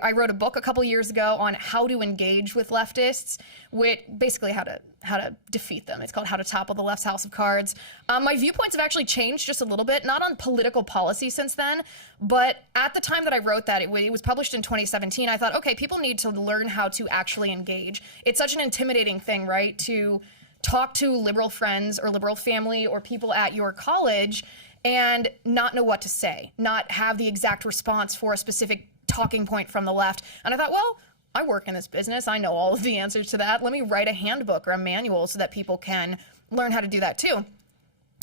I wrote a book a couple years ago on how to engage with leftists, with basically how to defeat them. It's called How to Topple the Left's House of Cards. My viewpoints have actually changed just a little bit, not on political policy since then, but at the time that I wrote that, it was published in 2017, I thought, okay, people need to learn how to actually engage. It's such an intimidating thing, right, to talk to liberal friends or liberal family or people at your college and not know what to say, not have the exact response for a specific talking point from the left. And I thought, well, I work in this business. I know all of the answers to that. Let me write a handbook or a manual so that people can learn how to do that too.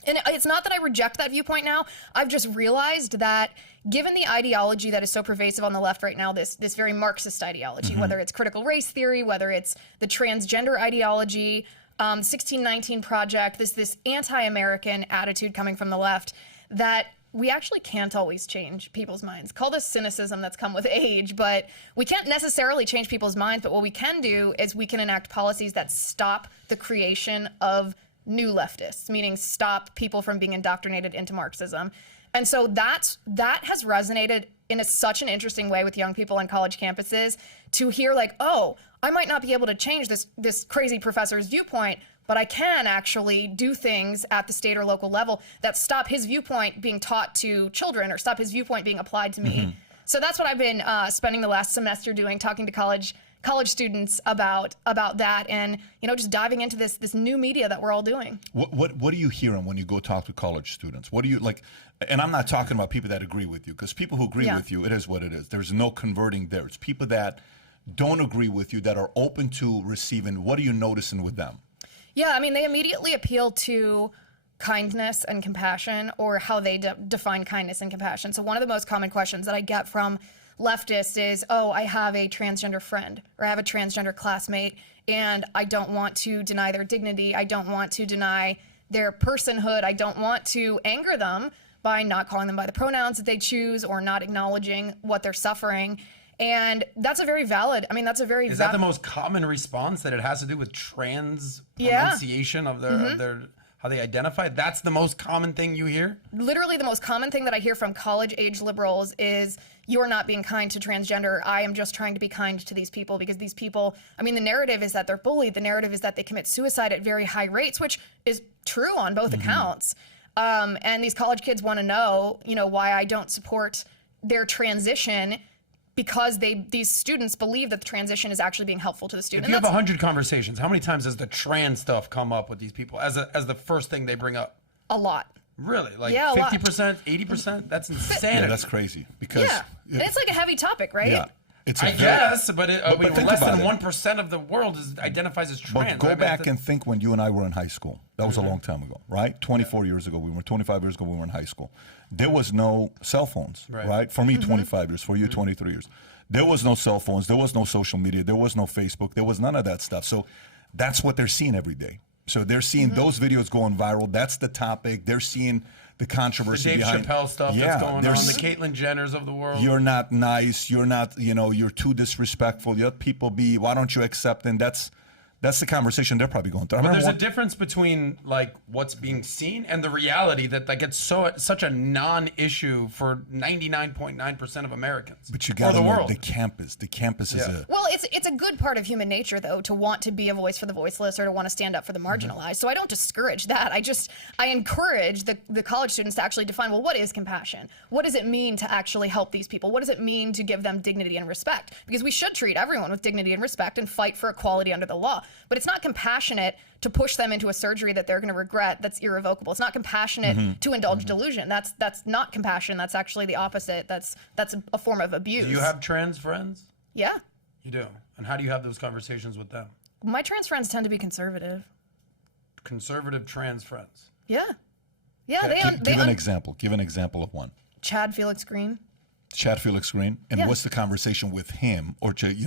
And it's not that I reject that viewpoint now. I've just realized that given the ideology that is so pervasive on the left right now, this very Marxist ideology, whether it's critical race theory, whether it's the transgender ideology, 1619 Project, this anti-American attitude coming from the left, that we actually can't always change people's minds. Call this cynicism that's come with age, but we can't necessarily change people's minds, but what we can do is we can enact policies that stop the creation of new leftists, meaning stop people from being indoctrinated into Marxism. And so that has resonated in such an interesting way with young people on college campuses, to hear like, oh, I might not be able to change this crazy professor's viewpoint, but I can actually do things at the state or local level that stop his viewpoint being taught to children or stop his viewpoint being applied to me. So that's what I've been spending the last semester doing, talking to college students about that, and just diving into this new media that we're all doing. What do you hear when you go talk to college students? What do you like? And I'm not talking about people that agree with you, because people who agree with you, it is what it is. There's no converting there. It's people that don't agree with you that are open to receiving. What are you noticing with them? Yeah, I mean, they immediately appeal to kindness and compassion, or how they define kindness and compassion. So one of the most common questions that I get from leftists is, oh, I have a transgender friend, or I have a transgender classmate, and I don't want to deny their dignity. I don't want to deny their personhood. I don't want to anger them by not calling them by the pronouns that they choose or not acknowledging what they're suffering. And that's a very valid, Is that the most common response, that it has to do with trans pronunciation of their how they identify? That's the most common thing you hear? Literally the most common thing that I hear from college-age liberals is, you're not being kind to transgender. I am just trying to be kind to these people, because these people, the narrative is that they're bullied. The narrative is that they commit suicide at very high rates, which is true on both accounts. And these college kids want to know, why I don't support their transition, because these students believe that the transition is actually being helpful to the student. If you have 100 conversations, how many times does the trans stuff come up with these people as the first thing they bring up? A lot. Really? Like 50%, 80%? That's insane. Yeah, that's crazy. Because and it's like a heavy topic, right? Yeah. I guess, but less than 1% of the world identifies as trans. But go back and think when you and I were in high school. That was a long time ago, right? 25 years ago, we were in high school. There was no cell phones, right? For me, 25 years. For you, 23 years. There was no cell phones. There was no social media. There was no Facebook. There was none of that stuff. So that's what they're seeing every day. So they're seeing those videos going viral. That's the topic. They're seeing the controversy the Dave behind Chappelle stuff that's going on, the Caitlyn Jenners of the world. You're not nice. You're not, you're too disrespectful. You let people be. Why don't you accept? And that's the conversation they're probably going through. But there's a difference between like what's being seen and the reality that it's such a non-issue for 99.9% of Americans. But you got to know the campus. The campus is a... Well, it's a good part of human nature, though, to want to be a voice for the voiceless or to want to stand up for the marginalized. So I don't discourage that. I encourage the college students to actually define, well, what is compassion? What does it mean to actually help these people? What does it mean to give them dignity and respect? Because we should treat everyone with dignity and respect and fight for equality under the law. But it's not compassionate to push them into a surgery that they're going to regret that's irrevocable. It's not compassionate to indulge delusion. That's not compassion. That's actually the opposite. That's a form of abuse. Do you have trans friends? Yeah. You do? And how do you have those conversations with them? My trans friends tend to be conservative. Conservative trans friends? Yeah. Yeah. Okay. Give an example. Give an example of one. Chad Felix Green. Chad Felix Green? And what's the conversation with him, or Chad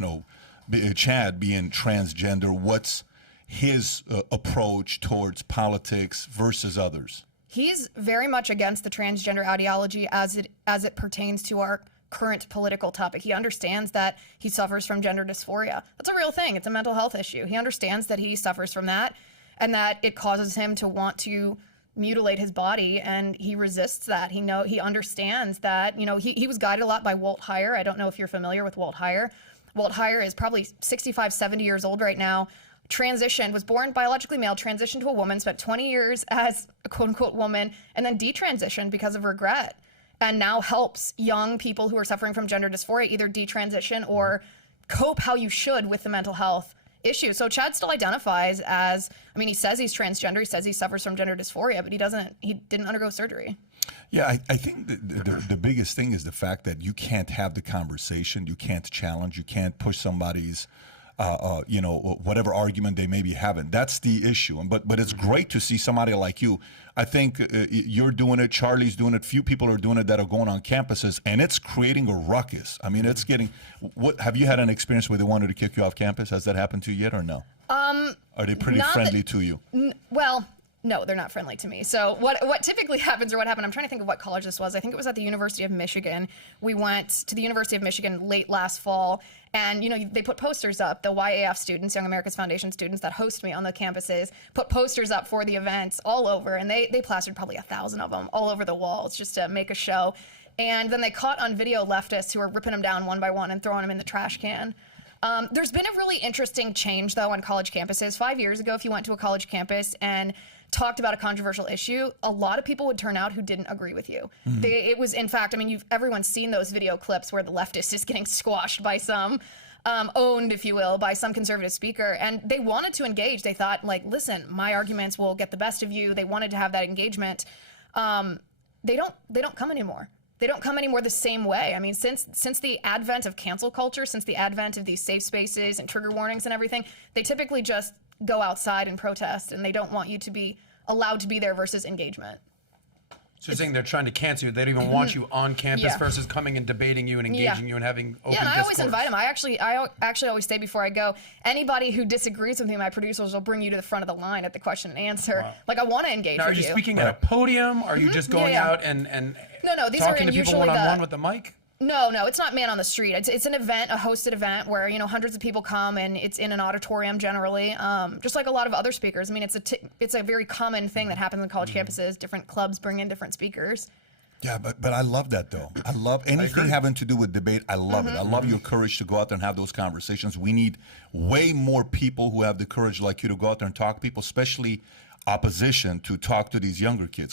being transgender? What's his approach towards politics versus others? He's very much against the transgender ideology as it pertains to our current political topic. He understands that he suffers from gender dysphoria. That's a real thing. It's a mental health issue. He understands that he suffers from that, and that it causes him to want to mutilate his body, and he resists that. He understands that, he was guided a lot by Walt Heyer. I don't know if you're familiar with Walt Heyer. Walt Heyer is probably 65, 70 years old right now. Transitioned, was born biologically male, transitioned to a woman, spent 20 years as a quote unquote woman, and then detransitioned because of regret. And now helps young people who are suffering from gender dysphoria either detransition or cope how you should with the mental health issue. So Chad still identifies as, he says he's transgender, he says he suffers from gender dysphoria, but he didn't undergo surgery. Yeah, I think the biggest thing is the fact that you can't have the conversation, you can't challenge, you can't push somebody's whatever argument they may be having. That's the issue. But it's great to see somebody like you. I think you're doing it, Charlie's doing it, few people are doing it that are going on campuses, and it's creating a ruckus. It's getting, have you had an experience where they wanted to kick you off campus? Has that happened to you yet or no? Are they pretty friendly to you? Well, no, they're not friendly to me. So what typically happens, or what happened, I'm trying to think of what college this was. I think it was at the University of Michigan. We went to the University of Michigan late last fall, and they put posters up. The YAF students, Young America's Foundation students that host me on the campuses, put posters up for the events all over, and they plastered probably 1,000 of them all over the walls just to make a show. And then they caught on video leftists who were ripping them down one by one and throwing them in the trash can. There's been a really interesting change, though, on college campuses. 5 years ago, if you went to a college campus and talked about a controversial issue, a lot of people would turn out who didn't agree with you. It was, in fact, everyone's seen those video clips where the leftist is getting squashed by some, owned, if you will, by some conservative speaker, and they wanted to engage. They thought, listen, my arguments will get the best of you. They wanted to have that engagement. They don't come anymore. They don't come anymore the same way. Since the advent of cancel culture, since the advent of these safe spaces and trigger warnings and everything, they typically just go outside and protest, and they don't want you to be allowed to be there versus engagement. So you're saying they're trying to cancel you. They don't even want you on campus versus coming and debating you and engaging you and having open discourse. I always invite them. I actually always say before I go, anybody who disagrees with me, my producers will bring you to the front of the line at the question and answer. Wow. I want to engage with you. Are you speaking at a podium? Are you just going out and No, these talking are to people usually one-on-one with the mic? No, it's not man on the street. It's an event, a hosted event where, hundreds of people come, and it's in an auditorium generally, just like a lot of other speakers. It's a very common thing that happens in college campuses. Different clubs bring in different speakers. Yeah, but I love that, though. I love anything having to do with debate. I love it. I love your courage to go out there and have those conversations. We need way more people who have the courage like you to go out there and talk to people, especially opposition, to talk to these younger kids.